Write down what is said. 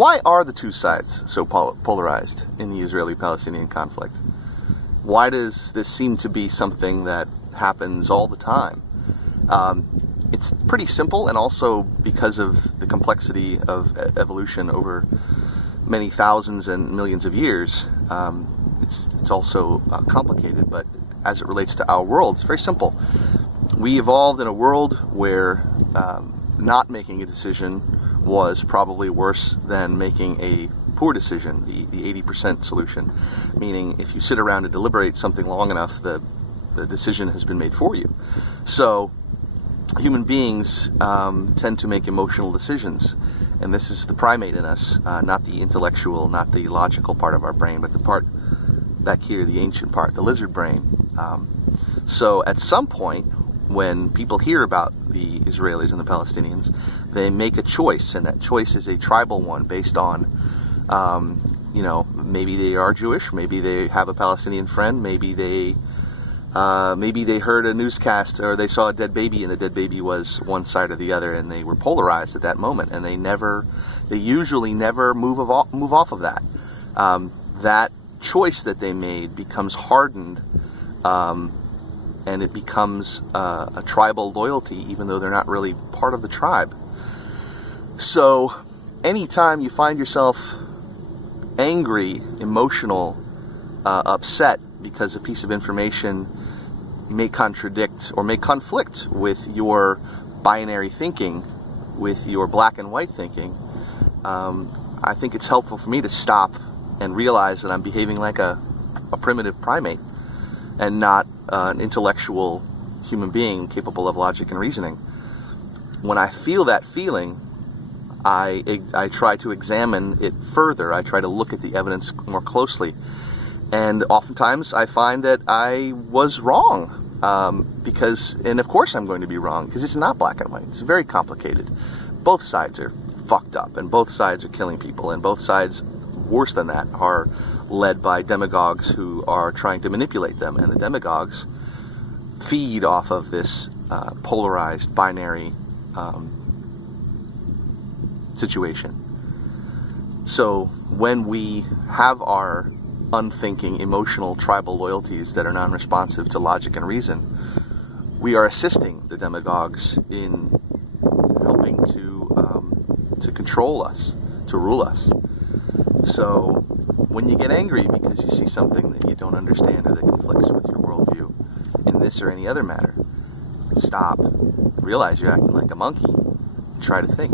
Why are the two sides so polarized in the Israeli-Palestinian conflict? Why does this seem to be something that happens all the time? It's pretty simple, and also because of the complexity of evolution over many thousands and millions of years, it's also complicated, but as it relates to our world, it's very simple. We evolved in a world where not making a decision was probably worse than making a poor decision, the 80% solution, meaning if you sit around and deliberate something long enough, the decision has been made for you. So human beings tend to make emotional decisions, and this is the primate in us, not the intellectual, not the logical part of our brain, but the part back here, the ancient part, the lizard brain. So at some point, when people hear about the Israelis and the Palestinians, they make a choice, and that choice is a tribal one based on, maybe they are Jewish, maybe they have a Palestinian friend, maybe they heard a newscast, or they saw a dead baby, and the dead baby was one side or the other, and they were polarized at that moment, and they usually never move off of that. That choice that they made becomes hardened, and it becomes a tribal loyalty, even though they're not really part of the tribe. So anytime you find yourself angry, emotional, upset because a piece of information may contradict or may conflict with your binary thinking, with your black and white thinking, I think it's helpful for me to stop and realize that I'm behaving like a primitive primate and not an intellectual human being capable of logic and reasoning. When I feel that feeling, I try to examine it further. I try to look at the evidence more closely. And oftentimes I find that I was wrong. And of course I'm going to be wrong, because it's not black and white. It's very complicated. Both sides are fucked up, and both sides are killing people, and both sides, worse than that, are led by demagogues who are trying to manipulate them. And the demagogues feed off of this polarized binary situation. So when we have our unthinking, emotional, tribal loyalties that are non-responsive to logic and reason, we are assisting the demagogues in helping to control us, to rule us. So when you get angry because you see something that you don't understand or that conflicts with your worldview in this or any other matter, stop, realize you're acting like a monkey, and try to think.